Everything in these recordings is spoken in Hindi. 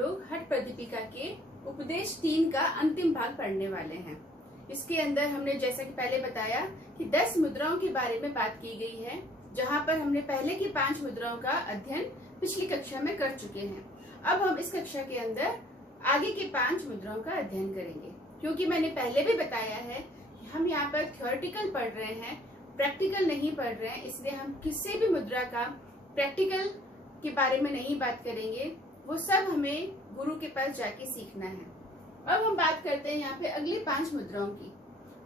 लोग हठ प्रदीपिका के उपदेश 3 का अंतिम भाग पढ़ने वाले हैं। इसके अंदर हमने जैसा कि पहले बताया कि 10 मुद्राओं के बारे में बात की गई है, जहां पर हमने पहले की 5 मुद्राओं का अध्ययन पिछली कक्षा में कर चुके हैं। अब हम इस कक्षा के अंदर आगे की 5 मुद्राओं का अध्ययन करेंगे। क्योंकि मैंने पहले भी बताया है कि हम यहाँ पर थ्योरेटिकल पढ़ रहे हैं, प्रैक्टिकल नहीं पढ़ रहे हैं, इसलिए हम किसी भी मुद्रा का प्रैक्टिकल के बारे में नहीं बात करेंगे। वो सब हमें गुरु के पास जाके सीखना है। अब हम बात करते हैं यहाँ पे अगली 5 मुद्राओं की।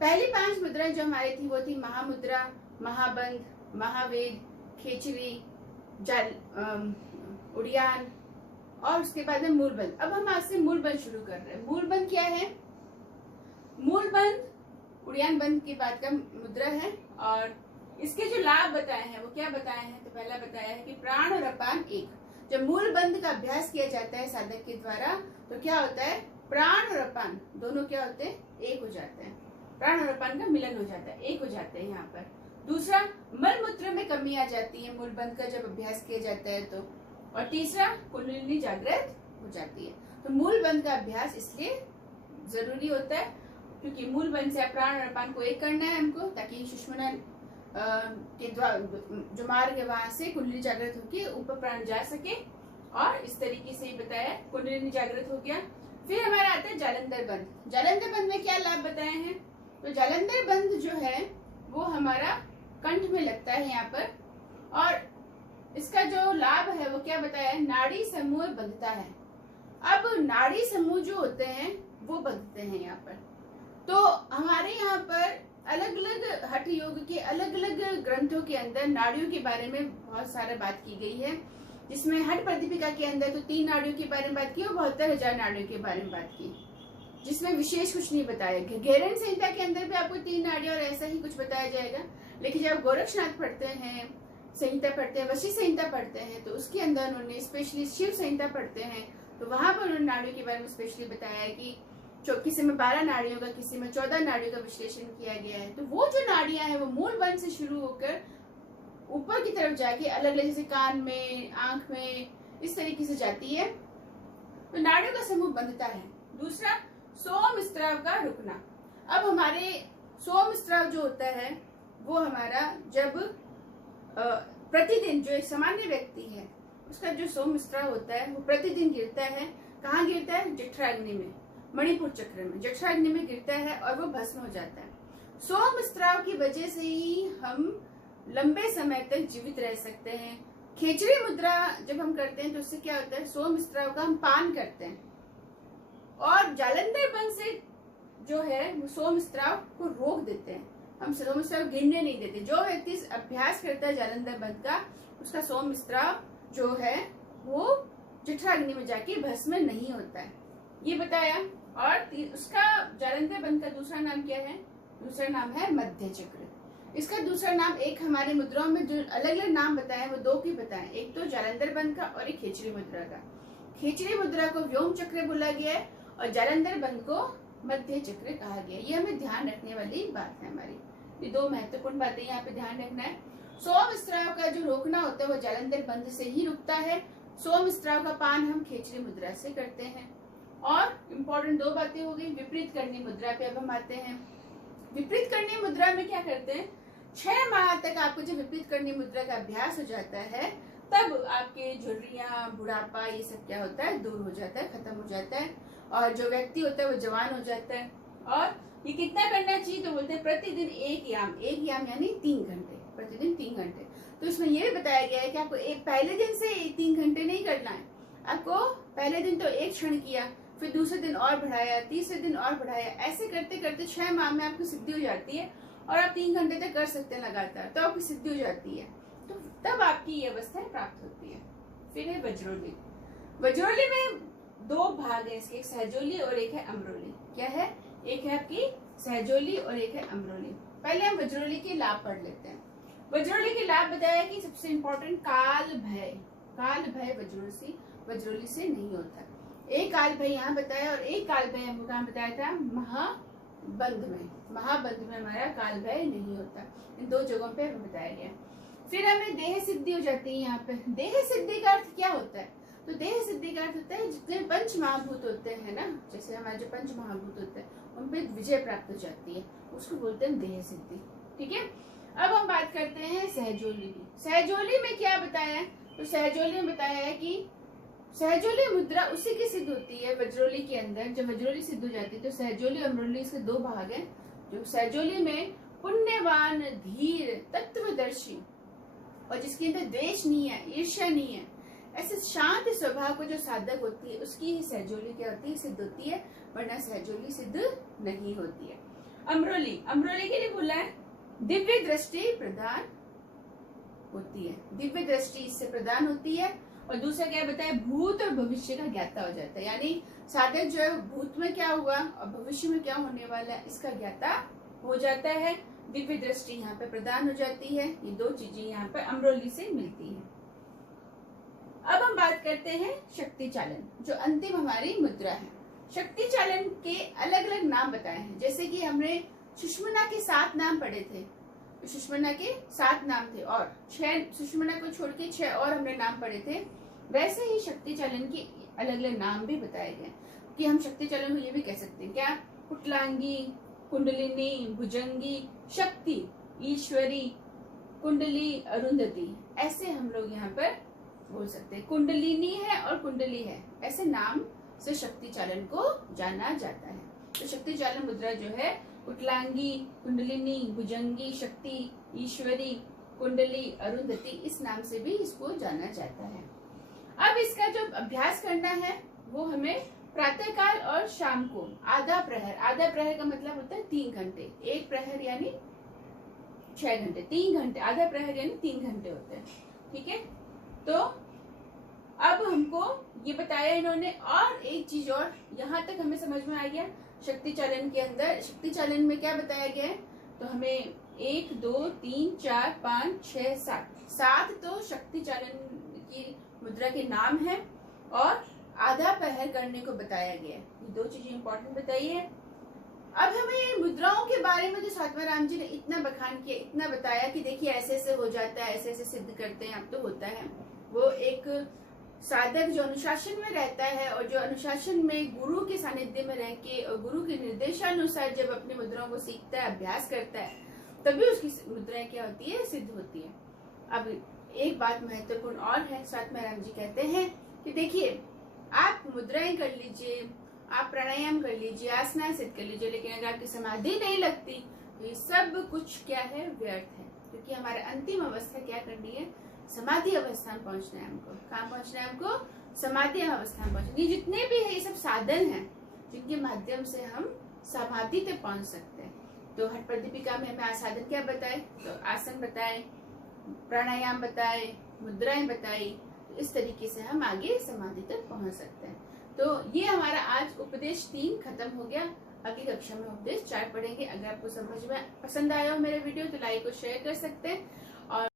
पहली 5 मुद्राएं जो हमारी थी वो थी महामुद्रा, महाबंध, महावेद, खेचरी, उड़ियान और उसके बाद में मूलबंध। अब हम आज से मूलबंध शुरू कर रहे हैं। मूलबंध क्या है? मूलबंध उड़ियान बंध के बाद का मुद्रा है और इसके जो लाभ बताए हैं वो क्या बताए हैं? तो पहला बताया है कि प्राण और अपान एक। जब मूल बंध का अभ्यास किया जाता है साधक के द्वारा तो क्या होता है? प्राण और अपान दोनों क्या होते हैं? एक हो जाते हैं। प्राण और अपान का मिलन हो जाता है, एक हो जाते हैं यहाँ पर। दूसरा, मल मूत्र में कमी आ जाती है मूल बंध का जब अभ्यास किया जाता है तो। और तीसरा, कुंडलिनी जागृत हो जाती है। तो मूल बंध का अभ्यास इसलिए जरूरी होता है क्योंकि मूल बंध से प्राण और अपान को एक करना है हमको, ताकि सुषुम्ना के द्वारा जो मार्ग है वहां से कुंडली जागृत होकर ऊपर प्राण जा सके। और इस तरीके से ही बताया, कुंडली जागृत हो गया। फिर हमारा आता है जालंधर बंध। जालंधर बंध में क्या लाभ बताए हैं? तो जालंधर बंध जो है वो हमारा कंठ में लगता है यहाँ पर, और इसका जो लाभ है वो क्या बताया है? नाड़ी समूह बंधता है। अब नाड़ी समूह जो होते हैं वो बंधते हैं यहाँ पर। तो हमारे यहाँ पर अलग अलग हठ योग के अलग अलग ग्रंथों के अंदर नाड़ियों के बारे में बहुत सारा बात की गई है, जिसमें हठ प्रदीपिका के अंदर तो 3 नाड़ियों के बारे में बात की और 72,000 नाड़ियों के बारे में बात की, जिसमें विशेष कुछ नहीं बताया गया। घेरन संहिता के अंदर भी आपको 3 नाड़ियां और ऐसा ही कुछ बताया जाएगा। लेकिन जब गोरक्षनाथ पढ़ते हैं, संहिता पढ़ते हैं, वशी संहिता पढ़ते हैं, तो उसके अंदर उन्होंने स्पेशली शिव संहिता पढ़ते हैं तो वहां पर उन्होंने नाड़ियों के बारे में स्पेशली बताया है कि किसी में 12 नाड़ियों का, किसी में 14 नाड़ियों का विश्लेषण किया गया है। तो वो जो नाड़ियां हैं वो मूल बंध से शुरू होकर ऊपर की तरफ जाके अलग अलग, जैसे कान में, आंख में, इस तरीके से जाती है। तो नाड़ियों का समूह बंधता है। दूसरा, सोम स्त्राव का रुकना। अब हमारे सोम स्त्राव जो होता है वो हमारा जब प्रतिदिन, जो एक सामान्य व्यक्ति है उसका जो सोम स्त्राव होता है वो प्रतिदिन गिरता है। कहाँ गिरता है? जठराग्नि में, मणिपुर चक्र में, जठराग्नि में गिरता है और वो भस्म हो जाता है। सोम स्त्राव की वजह से ही हम लंबे समय तक जीवित रह सकते हैं। खेचरी मुद्रा जब हम करते हैं तो उससे क्या होता है? सोम स्त्राव का हम पान करते हैं और जालंधर बंध से जो है वो सोम स्त्राव को रोक देते हैं। हम सोम स्त्राव गिरने नहीं देते। जो व्यक्ति अभ्यास करता है जालंधर बंध का, उसका सोम स्त्राव जो है वो जठराग्नि में जाके भस्म नहीं होता है, ये बताया। और उसका जालंधर बंध का दूसरा नाम क्या है? दूसरा नाम है मध्य चक्र। इसका दूसरा नाम, एक हमारे मुद्राओं में जो अलग अलग नाम बताए वो 2 की बताए, एक तो जालंधर बंध का और एक खेचरी मुद्रा का। खेचरी मुद्रा को व्योम चक्र बोला गया है और जालंधर बंध को मध्य चक्र कहा गया। ये हमें ध्यान रखने वाली बात है हमारी। ये 2 महत्वपूर्ण बातें यहाँ पे ध्यान रखना है। सोम स्त्राव का जो रोकना होता है वो जालंधर बंध से ही रुकता है। सोम स्त्राव का पान हम खेचरी मुद्रा से करते हैं। और इम्पोर्टेंट 2 बातें हो गई। विपरीत करनी मुद्रा पे अब हम आते हैं। विपरीत करनी मुद्रा में क्या करते हैं? 6 माह तक आपको जब विपरीत करनी मुद्रा का अभ्यास हो जाता है तब आपके झुर्रियां, बुढ़ापा, ये सब क्या होता है? दूर हो जाता है, खत्म हो जाता है और जो व्यक्ति होता है वो जवान हो जाता है। और ये कितना करना चाहिए? तो बोलते हैं प्रतिदिन 1 याम यानी 3 घंटे, प्रतिदिन 3 घंटे। तो इसमें ये भी बताया गया है कि आपको पहले दिन से 3 घंटे नहीं करना है। आपको पहले दिन तो 1 क्षण किया, फिर दूसरे दिन और बढ़ाया, तीसरे दिन और बढ़ाया, ऐसे करते करते 6 माह में आपको सिद्धि हो जाती है और आप 3 घंटे तक कर सकते हैं लगातार, तो आपकी सिद्धि हो जाती है। तो तब आपकी ये अवस्थाएं प्राप्त होती है। फिर है वज्रोली। वज्रोली में 2 भाग है इसके, एक सहजोली और एक है अमरोली। क्या है? एक है आपकी सहजोली और एक है अमरोली। पहले हम वज्रोली के लाभ पढ़ लेते हैं। वज्रोली के लाभ बताया कि सबसे इंपॉर्टेंट काल भय वज्रोली से नहीं होता। एक काल भय यहाँ बताया और एक काल भय हमको कहाँ बताया था? महाबंध में हमारा काल भय नहीं होता। इन 2 जगहों पे बताया गया। फिर हमें देह सिद्धि हो जाती है। यहाँ पे देह सिद्धि का अर्थ क्या होता है? तो देह सिद्धि का अर्थ होता है जितने पंच महाभूत होते हैं ना, जैसे हमारे जो पंच महाभूत होते हैं उन पे विजय प्राप्त हो जाती है, उसको बोलते हैं देह सिद्धि। ठीक है, अब हम बात करते हैं सहजोली की। सहजोली में क्या बताया है? तो सहजोली में बताया है कि सहजोली मुद्रा उसी की सिद्ध होती है वज्रोली के अंदर। जब वज्रोली सिद्ध हो जाती है तो सहजोली और अमरोली, इसके दो भाग हैं। जो सहजोली में पुण्यवान, धीर, तत्वदर्शी और जिसके अंदर द्वेष नहीं है, ईर्ष्या नहीं है, ऐसे शांत स्वभाव को जो साधक होती है उसकी ही सहजोली क्या होती है? सिद्ध होती है, वरना सहजोली सिद्ध नहीं होती है। अमरोली, अमरोली के लिए बोला है दिव्य दृष्टि प्रदान होती है, दिव्य दृष्टि इससे प्रदान होती है। और दूसरा क्या बताया? भूत और भविष्य का ज्ञाता हो जाता है, यानी साधक जो है भूत में क्या हुआ और भविष्य में क्या होने वाला है इसका ज्ञाता हो जाता है। दिव्य दृष्टि यहाँ पे प्रदान हो जाती है। ये दो चीजें यहाँ पे अमरोली से मिलती है। अब हम बात करते हैं शक्ति चालन, जो अंतिम हमारी मुद्रा है। शक्ति चालन के अलग अलग नाम बताए हैं, जैसे कि हमने सुषुम्ना के 7 नाम पढ़े थे, सुषुम्ना के 7 नाम थे और 6 सुषुम्ना को छोड़ के 6 और हमने नाम पढ़े थे। वैसे ही शक्ति चालन के अलग अलग नाम भी बताए गए कि हम शक्ति चालन को ये भी कह सकते हैं क्या? कुटलांगी, कुंडलिनी, भुजंगी, शक्ति, ईश्वरी, कुंडली, अरुंधति, ऐसे हम लोग यहाँ पर बोल सकते हैं। कुंडलिनी है और कुंडली है, ऐसे नाम से शक्ति चालन को जाना जाता है। तो शक्ति चालन मुद्रा जो है कुटलांगी, कुंडलिनी, भुजंगी, शक्ति, ईश्वरी, कुंडली, अरुंधति, इस नाम से भी इसको जाना जाता है। अब इसका जो अभ्यास करना है वो हमें प्रातःकाल और शाम को आधा प्रहर, आधा प्रहर का मतलब होता है 3 घंटे, 1 प्रहर यानी 6 घंटे, 3 घंटे, आधा प्रहर यानी 3 घंटे होते हैं। ठीक है, तो अब हमको ये बताया इन्होंने। और एक चीज और यहाँ तक हमें समझ में आ गया, शक्ति चालन के अंदर, शक्ति चालन में क्या बताया गया है? तो हमें 1 2 3 4 5 6 7 तो शक्ति चालन की मुद्रा के नाम है और आधा प्रहर करने को बताया गया है। ये 2 चीजें इंपॉर्टेंट बताई है। अब हमें मुद्राओं के बारे में जो सातवां राम जी ने इतना बखान किया, इतना बताया कि देखिए ऐसे ऐसे हो जाता है, ऐसे ऐसे सिद्ध करते हैं, अब तो होता है। वो एक साधक जो अनुशासन में रहता है और जो अनुशासन में गुरु के सानिध्य में रह के और गुरु के निर्देशानुसार जब अपनी मुद्राओं को सीखता है, अभ्यास करता है, तभी उसकी मुद्राएं क्या होती है? सिद्ध होती है। अब एक बात महत्वपूर्ण और है, सातवां राम जी कहते हैं कि देखिए आप मुद्राएं कर लीजिए, आप प्राणायाम कर लीजिए, आसना सिद्ध कर लीजिए, लेकिन अगर आपकी समाधि नहीं लगती तो ये सब कुछ क्या है? व्यर्थ है। क्योंकि हमारा अंतिम अवस्था क्या करनी है? समाधि अवस्था में पहुंचना है हमको। कहाँ पहुंचना है हमको? समाधि अवस्था में पहुंचना। ये जितने भी है ये सब साधन हैं जिनके माध्यम से हम समाधि तक पहुंच सकते हैं। तो हठ प्रदीपिका में हमें साधन क्या बताए? तो आसन बताए, प्राणायाम बताए, मुद्राएं बताई। तो इस तरीके से हम आगे समाधि तक पहुंच सकते हैं। तो ये हमारा आज उपदेश 3 खत्म हो गया। अगली कक्षा में उपदेश 4 पढ़ेंगे। अगर आपको समझ में पसंद आया हो मेरा वीडियो तो लाइक और शेयर कर सकते हैं। और